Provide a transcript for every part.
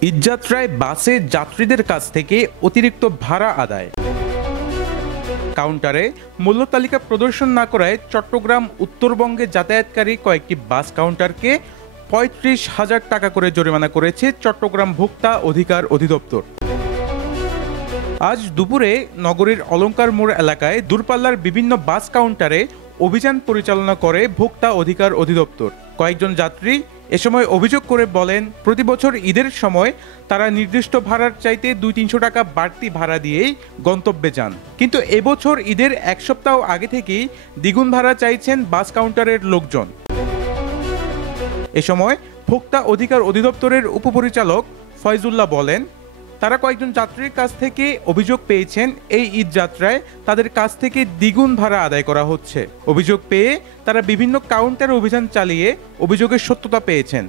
ঈদযাত্রায় বাসে যাত্রীদের কাছ থেকে অতিরিক্ত ভাড়া আদায়। কাউন্টারে মূল্য তালিকা প্রদর্শন না করায় চট্টগ্রাম উত্তরবঙ্গে যাতায়াতকারী কয়েকটি বাস কাউন্টারকে ৩৫,০০০ টাকা করে জরিমানা করেছে চট্টগ্রাম ভোক্তা অধিকার অধিদপ্তর। আজ দুপুরে নগরীর অলঙ্কার মোড় এলাকায় দূরপাল্লার বিভিন্ন বাস কাউন্টারে অভিযান পরিচালনা করে ভোক্তা অধিকার অধিদপ্তর। কয়েকজন যাত্রী এ সময় অভিযোগ করে বলেন, প্রতি বছর ঈদের সময় তারা নির্দিষ্ট ভাড়ার চাইতে ২০০-৩০০ টাকা বাড়তি ভাড়া দিয়েই গন্তব্যে যান, কিন্তু এবছর ঈদের এক সপ্তাহ আগে থেকেই দ্বিগুণ ভাড়া চাইছেন বাস কাউন্টারের লোকজন। এ সময় ভোক্তা অধিকার অধিদপ্তরের উপপরিচালক ফয়জুল্লাহ বলেন, তারা কয়েকজন যাত্রীর কাছ থেকে অভিযোগ পেয়েছেন এই ঈদ যাত্রায় তাদের কাছ থেকে দ্বিগুণ ভাড়া আদায় করা হচ্ছে। অভিযোগ পেয়ে তারা বিভিন্ন কাউন্টারে অভিযান চালিয়ে অভিযোগের সত্যতা পেয়েছেন।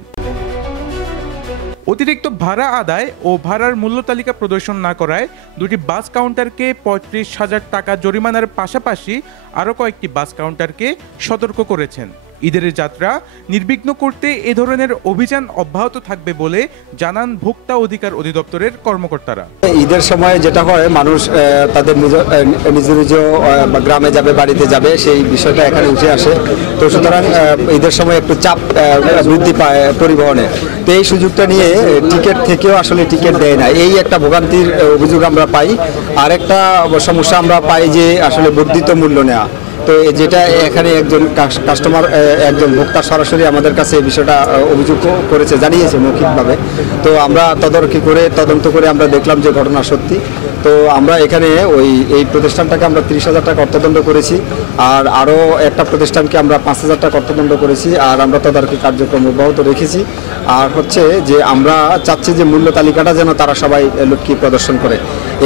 অতিরিক্ত ভাড়া আদায় ও ভাড়ার মূল্য তালিকা প্রদর্শন না করায় দুটি বাস কাউন্টারকে ৩৫,০০০ টাকা জরিমানার পাশাপাশি আরও কয়েকটি বাস কাউন্টারকে সতর্ক করেছেন। ঈদের যাত্রা নির্বিঘ্ন করতে এ ধরনের অভিযান অব্যাহত থাকবে বলে জানান ভোক্তা অধিকার অধিদপ্তরের কর্মকর্তারা। ঈদের সময় যেটা হয়, মানুষ তাদের নিজ নিজ গ্রামে যাবে, বাড়িতে যাবে, সেই বিষয়টা এখানে উঠে আসে। তো সুতরাং ঈদের সময় একটু চাপ বৃদ্ধি পায় পরিবহনে। তো এই সুযোগটা নিয়ে টিকিট থেকেও আসলে টিকিট দেয় না, এই একটা ভোগান্তির অভিযোগ আমরা পাই। আর একটা সমস্যা আমরা পাই যে আসলে বর্ধিত মূল্য নেওয়া। তো যেটা এখানে একজন কাস্টমার, একজন ভোক্তা সরাসরি আমাদের কাছে এই বিষয়টা অভিযোগ করেছে, জানিয়েছে মৌখিকভাবে। তো আমরা তদন্ত করে আমরা দেখলাম যে ঘটনা সত্যি। তো আমরা এখানে এই প্রতিষ্ঠানটাকে আমরা ৩০,০০০ টাকা অর্থদণ্ড করেছি, আর আরও একটা প্রতিষ্ঠানকে আমরা ৫,০০০ টাকা অর্থদণ্ড করেছি। আর আমরা তদারকি কার্যক্রম অব্যাহত রেখেছি। আর হচ্ছে যে আমরা চাচ্ছি যে মূল্য তালিকাটা যেন তারা সবাই লটকিয়ে প্রদর্শন করে।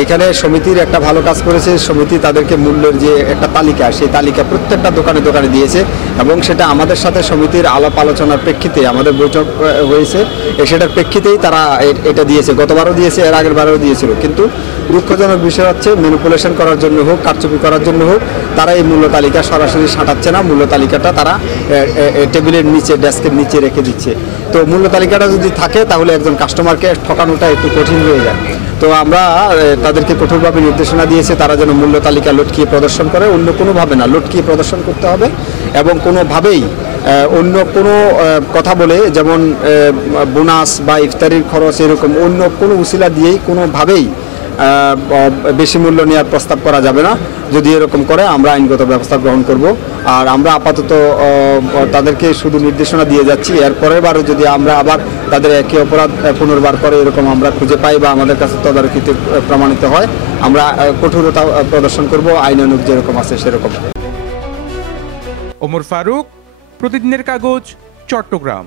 এখানে সমিতির একটা ভালো কাজ করেছে। সমিতি তাদেরকে মূল্যের যে একটা তালিকা, সেই তালিকা প্রত্যেকটা দোকানে দোকানে দিয়েছে, এবং সেটা আমাদের সাথে সমিতির আলাপ আলোচনার প্রেক্ষিতে আমাদের বৈঠক হয়েছে, সেটার প্রেক্ষিতেই তারা এটা দিয়েছে। গতবারও দিয়েছে, এর আগের বারও দিয়েছিল। কিন্তু দুঃখজনক বিষয় হচ্ছে, ম্যানিপুলেশন করার জন্য হোক, কারচুপি করার জন্য হোক, তারা এই মূল্য তালিকা সরাসরি সাঁটাচ্ছে না। মূল্য তালিকাটা তারা টেবিলের নিচে, ডেস্কের নিচে রেখে দিচ্ছে। তো মূল্য তালিকাটা যদি থাকে তাহলে একজন কাস্টমারকে ঠকানোটা একটু কঠিন হয়ে যায়। তো আমরা তাদেরকে কঠোরভাবে নির্দেশনা দিয়েছে, তারা যেন মূল্য তালিকা লটকিয়ে প্রদর্শন করে, অন্য কোনোভাবে না, লটকিয়ে প্রদর্শন করতে হবে। এবং কোনোভাবেই অন্য কোনো কথা বলে, যেমন বোনাস বা ইফতারির খরচ, এরকম অন্য কোনো উসিলা দিয়েই কোনোভাবেই বেশি মূল্য নেওয়ার প্রস্তাব করা যাবে না। যদি এরকম করে আমরা আইনগত ব্যবস্থা গ্রহণ করব। আর আমরা আপাতত তাদেরকে শুধু নির্দেশনা দিয়ে যাচ্ছি। এর পরের বারও যদি আমরা আবার তাদের একই অপরাধ পুনর্বার করে এরকম আমরা খুঁজে পাই বা আমাদের কাছে তদারকিতে প্রমাণিত হয়, আমরা কঠোরতা প্রদর্শন করব, আইনানুগ যেরকম আছে সেরকম। ওমর ফারুক, প্রতিদিনের কাগজ, চট্টগ্রাম।